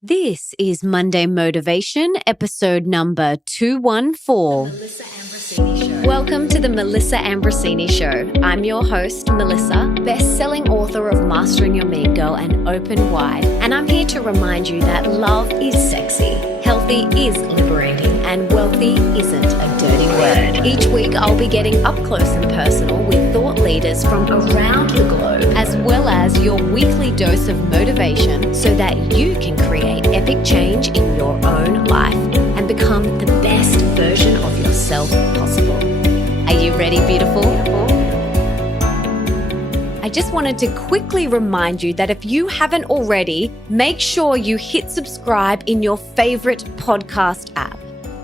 This is Monday Motivation, episode number 214. Melissa Ambrosini Show. Welcome to the Melissa Ambrosini Show. I'm your host, Melissa, best-selling author of Mastering Your Mean Girl and Open Wide. And I'm here to remind you that love is sexy, healthy is liberating, and wealthy isn't a dirty word. Each week, I'll be getting up close and personal with thought leaders from around the globe, as well as your weekly dose of motivation so that you can create epic change in your own life and become the best version of yourself possible. Are you ready, beautiful? I just wanted to quickly remind you that if you haven't already, make sure you hit subscribe in your favorite podcast app.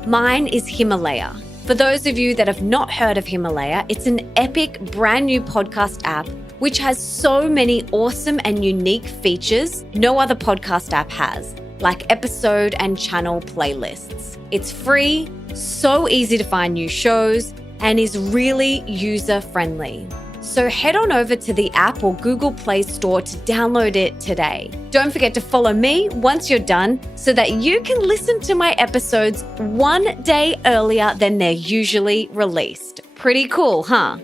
Mine is Himalaya. For those of you that have not heard of Himalaya, it's an epic brand new podcast app which has so many awesome and unique features no other podcast app has, like episode and channel playlists. It's free, so easy to find new shows, and is really user-friendly. So head on over to the app or Google Play Store to download it today. Don't forget to follow me once you're done so that you can listen to my episodes one day earlier than they're usually released. Pretty cool, huh?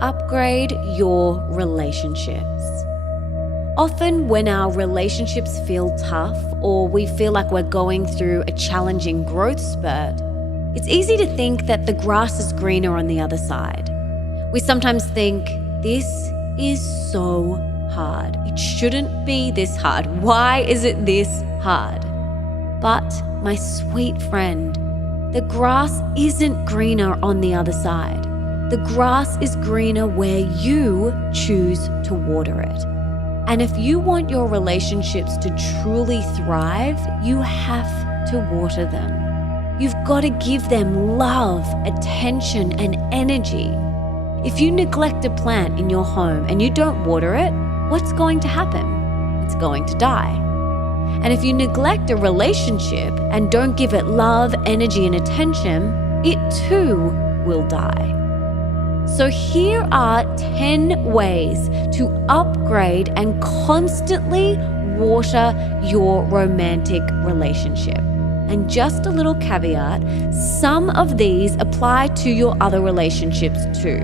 Upgrade your relationships. Often when our relationships feel tough or we feel like we're going through a challenging growth spurt, it's easy to think that the grass is greener on the other side. We sometimes think, this is so hard. It shouldn't be this hard. Why is it this hard? But my sweet friend, the grass isn't greener on the other side. The grass is greener where you choose to water it. And if you want your relationships to truly thrive, you have to water them. You've got to give them love, attention, and energy. If you neglect a plant in your home and you don't water it, what's going to happen? It's going to die. And if you neglect a relationship and don't give it love, energy, and attention, it too will die. So here are 10 ways to upgrade and constantly water your romantic relationship. And just a little caveat, some of these apply to your other relationships too.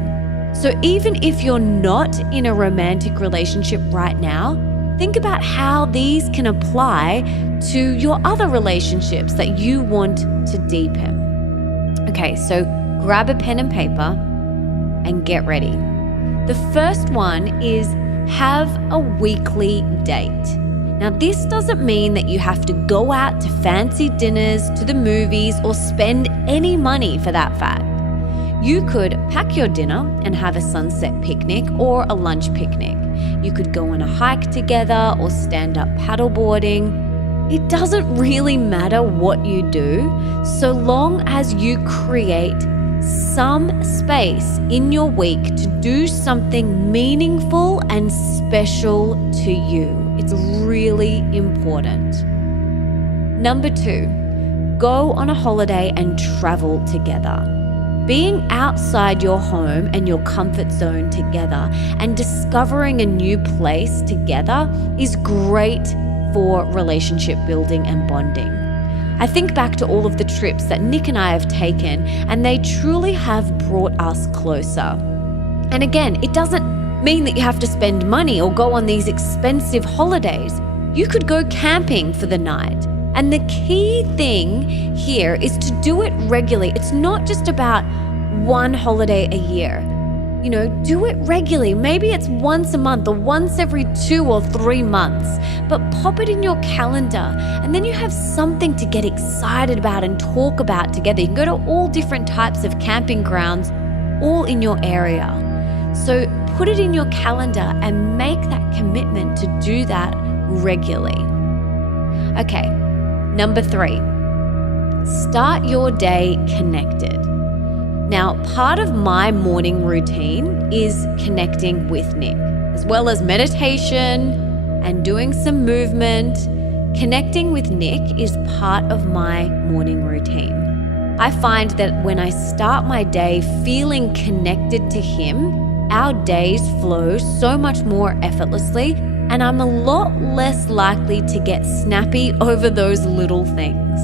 So even if you're not in a romantic relationship right now, think about how these can apply to your other relationships that you want to deepen. Okay, so grab a pen and paper and get ready. The first one is have a weekly date. Now, this doesn't mean that you have to go out to fancy dinners, to the movies, or spend any money for that fact. You could pack your dinner and have a sunset picnic or a lunch picnic. You could go on a hike together or stand up paddleboarding. It doesn't really matter what you do, so long as you create some space in your week to do something meaningful and special to you. It's really important. Number 2, go on a holiday and travel together. Being outside your home and your comfort zone together and discovering a new place together is great for relationship building and bonding. I think back to all of the trips that Nick and I have taken, and they truly have brought us closer. And again, it doesn't mean that you have to spend money or go on these expensive holidays. You could go camping for the night. And the key thing here is to do it regularly. It's not just about one holiday a year. You know, do it regularly. Maybe it's once a month or once every 2 or 3 months, but pop it in your calendar and then you have something to get excited about and talk about together. You can go to all different types of camping grounds, all in your area. So put it in your calendar and make that commitment to do that regularly. Okay, number 3, start your day connected. Now, part of my morning routine is connecting with Nick, as well as meditation and doing some movement. Connecting with Nick is part of my morning routine. I find that when I start my day feeling connected to him, our days flow so much more effortlessly, and I'm a lot less likely to get snappy over those little things.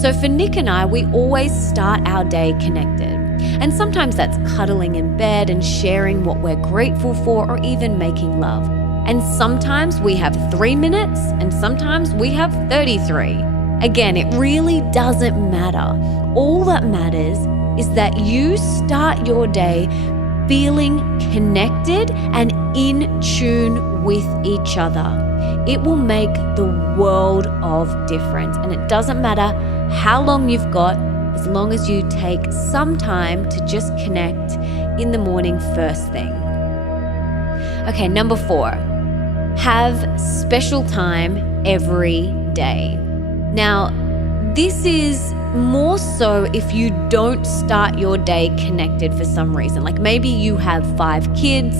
So for Nick and I, we always start our day connected. And sometimes that's cuddling in bed and sharing what we're grateful for, or even making love. And sometimes we have 3 minutes, and sometimes we have 33. Again, it really doesn't matter. All that matters is that you start your day feeling connected and in tune with each other. It will make the world of difference. And it doesn't matter how long you've got, as long as you take some time to just connect in the morning first thing. Okay, number 4, have special time every day. Now, this is more so if you don't start your day connected for some reason. Like maybe you have 5 kids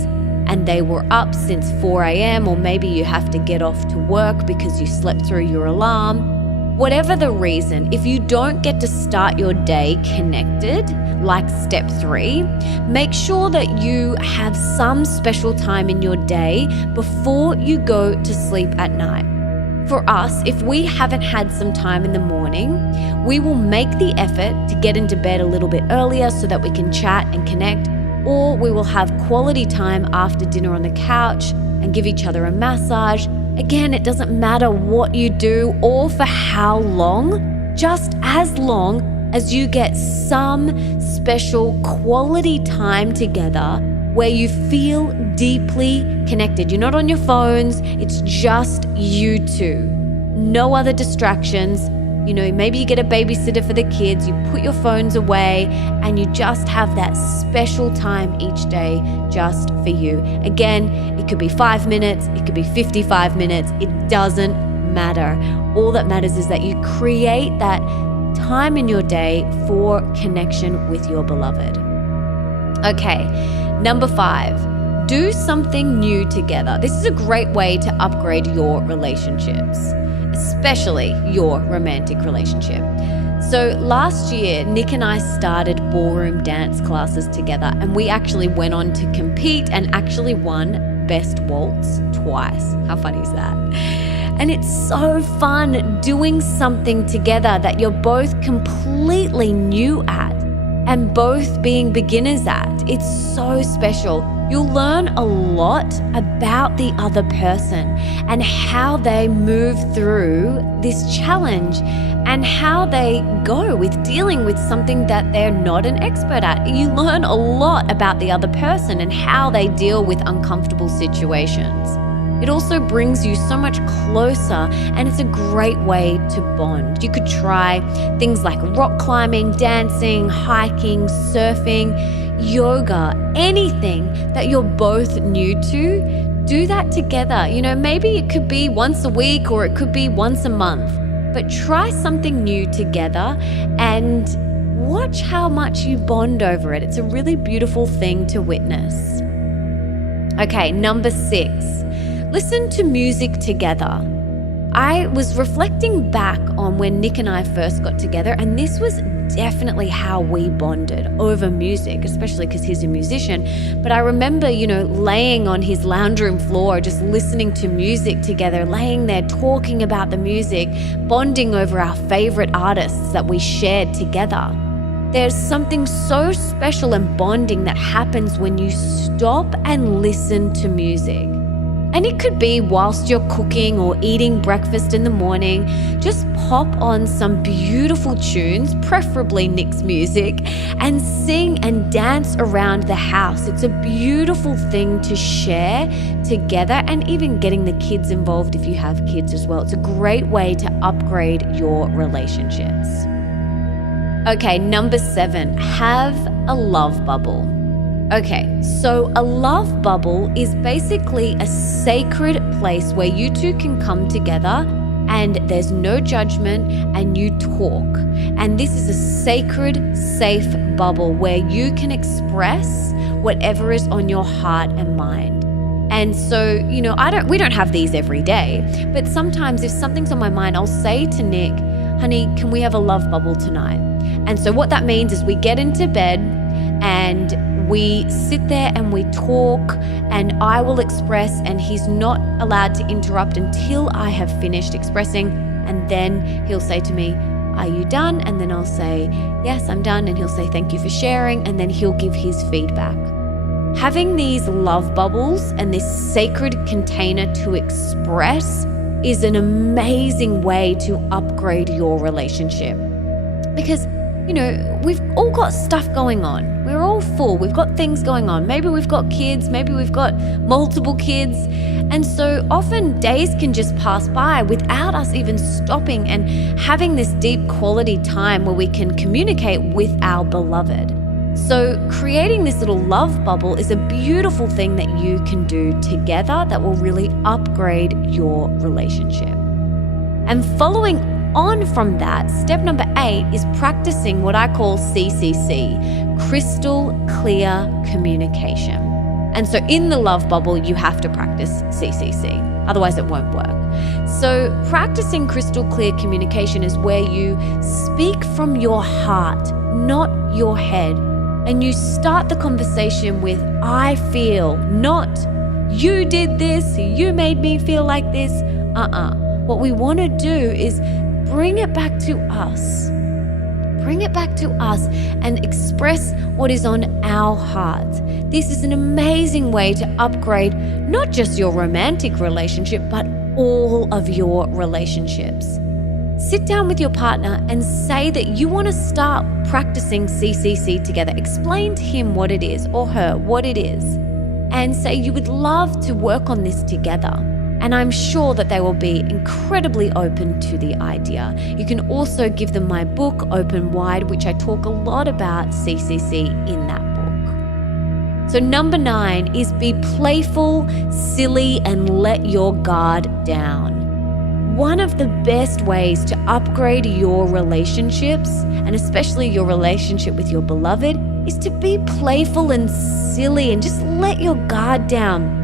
and they were up since 4 a.m. or maybe you have to get off to work because you slept through your alarm. Whatever the reason, if you don't get to start your day connected, like step 3, make sure that you have some special time in your day before you go to sleep at night. For us, if we haven't had some time in the morning, we will make the effort to get into bed a little bit earlier so that we can chat and connect, or we will have quality time after dinner on the couch and give each other a massage. Again, it doesn't matter what you do or for how long, just as long as you get some special quality time together where you feel deeply connected. You're not on your phones, it's just you two. No other distractions. You know, maybe you get a babysitter for the kids, you put your phones away, and you just have that special time each day just for you. Again, it could be 5 minutes, it could be 55 minutes, it doesn't matter. All that matters is that you create that time in your day for connection with your beloved. Okay, number 5, do something new together. This is a great way to upgrade your relationships, especially your romantic relationship. So last year, Nick and I started ballroom dance classes together, and we actually went on to compete and actually won Best Waltz twice. How funny is that? And it's so fun doing something together that you're both completely new at and both being beginners at. It's so special. You'll learn a lot about the other person and how they move through this challenge and how they go with dealing with something that they're not an expert at. You learn a lot about the other person and how they deal with uncomfortable situations. It also brings you so much closer, and it's a great way to bond. You could try things like rock climbing, dancing, hiking, surfing, yoga, anything that you're both new to. Do that together. You know, maybe it could be once a week or it could be once a month, but try something new together and watch how much you bond over it. It's a really beautiful thing to witness. Okay, number 6. Listen to music together. I was reflecting back on when Nick and I first got together, and this was definitely how we bonded over music, especially because he's a musician. But I remember, laying on his lounge room floor, just listening to music together, laying there talking about the music, bonding over our favorite artists that we shared together. There's something so special and bonding that happens when you stop and listen to music. And it could be whilst you're cooking or eating breakfast in the morning. Just pop on some beautiful tunes, preferably Nick's music, and sing and dance around the house. It's a beautiful thing to share together, and even getting the kids involved if you have kids as well. It's a great way to upgrade your relationships. Okay, number 7, have a love bubble. Okay, so a love bubble is basically a sacred place where you two can come together and there's no judgment and you talk. And this is a sacred, safe bubble where you can express whatever is on your heart and mind. And so, we don't have these every day, but sometimes if something's on my mind, I'll say to Nick, honey, can we have a love bubble tonight? And so what that means is we get into bed and we sit there and we talk, and I will express, and he's not allowed to interrupt until I have finished expressing. And then he'll say to me, are you done? And then I'll say, yes, I'm done. And he'll say, thank you for sharing. And then he'll give his feedback. Having these love bubbles and this sacred container to express is an amazing way to upgrade your relationship. Because we've all got stuff going on. We're all full. We've got things going on. Maybe we've got kids. Maybe we've got multiple kids. And so often days can just pass by without us even stopping and having this deep quality time where we can communicate with our beloved. So creating this little love bubble is a beautiful thing that you can do together that will really upgrade your relationship. And following on from that, step number 8 is practicing what I call CCC, crystal clear communication. And so in the love bubble, you have to practice CCC, otherwise it won't work. So practicing crystal clear communication is where you speak from your heart, not your head. And you start the conversation with, I feel, not you did this, you made me feel like this. What we want to do is bring it back to us. Bring it back to us and express what is on our heart. This is an amazing way to upgrade not just your romantic relationship, but all of your relationships. Sit down with your partner and say that you want to start practicing CCC together. Explain to him what it is, or her what it is, and say you would love to work on this together. And I'm sure that they will be incredibly open to the idea. You can also give them my book, Open Wide, which I talk a lot about CCC in that book. So number 9 is be playful, silly, and let your guard down. One of the best ways to upgrade your relationships, and especially your relationship with your beloved, is to be playful and silly and just let your guard down.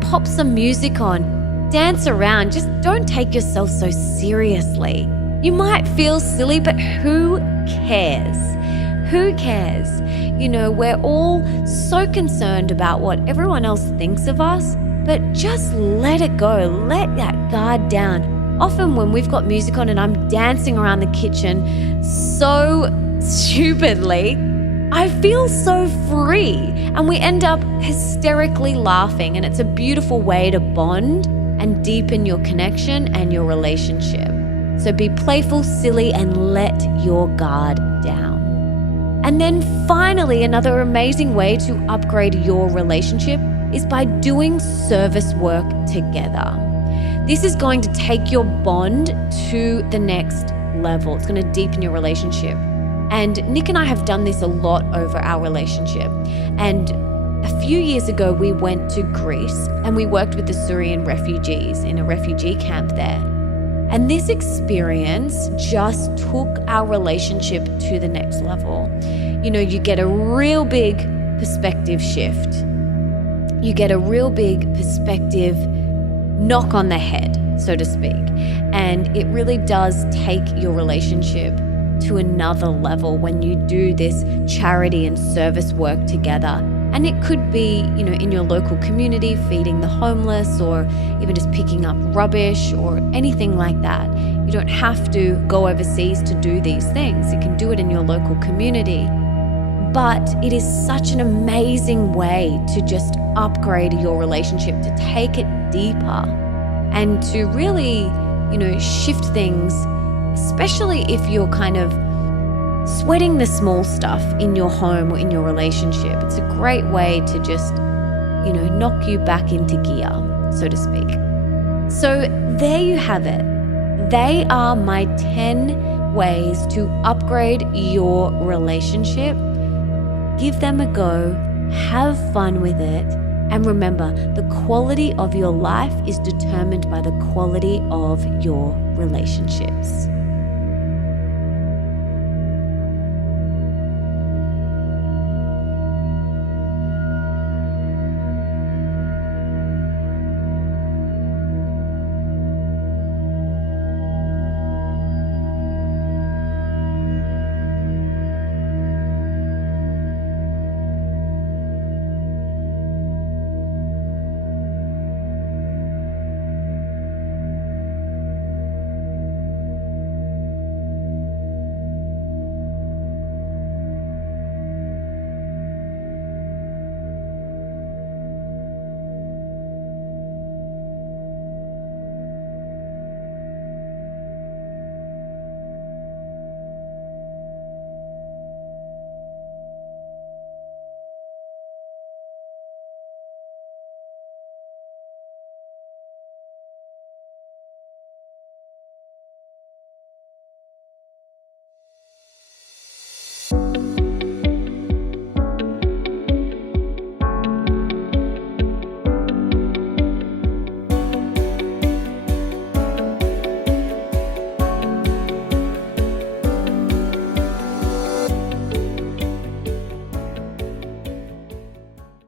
Pop some music on, dance around, just don't take yourself so seriously. You might feel silly, but who cares? Who cares? We're all so concerned about what everyone else thinks of us, but just let it go. Let that guard down. Often when we've got music on and I'm dancing around the kitchen so stupidly, I feel so free, and we end up hysterically laughing, and it's a beautiful way to bond and deepen your connection and your relationship. So be playful, silly, and let your guard down. And then finally, another amazing way to upgrade your relationship is by doing service work together. This is going to take your bond to the next level. It's going to deepen your relationship. And Nick and I have done this a lot over our relationship. And a few years ago, we went to Greece and we worked with the Syrian refugees in a refugee camp there. And this experience just took our relationship to the next level. You get a real big perspective shift. You get a real big perspective knock on the head, so to speak. And it really does take your relationship to another level when you do this charity and service work together. And it could be, in your local community, feeding the homeless, or even just picking up rubbish or anything like that. You don't have to go overseas to do these things. You can do it in your local community. But it is such an amazing way to just upgrade your relationship, to take it deeper and to really, shift things, especially if you're kind of sweating the small stuff in your home or in your relationship. It's a great way to just, knock you back into gear, so to speak. So there you have it. They are my 10 ways to upgrade your relationship. Give them a go. Have fun with it. And remember, the quality of your life is determined by the quality of your relationships.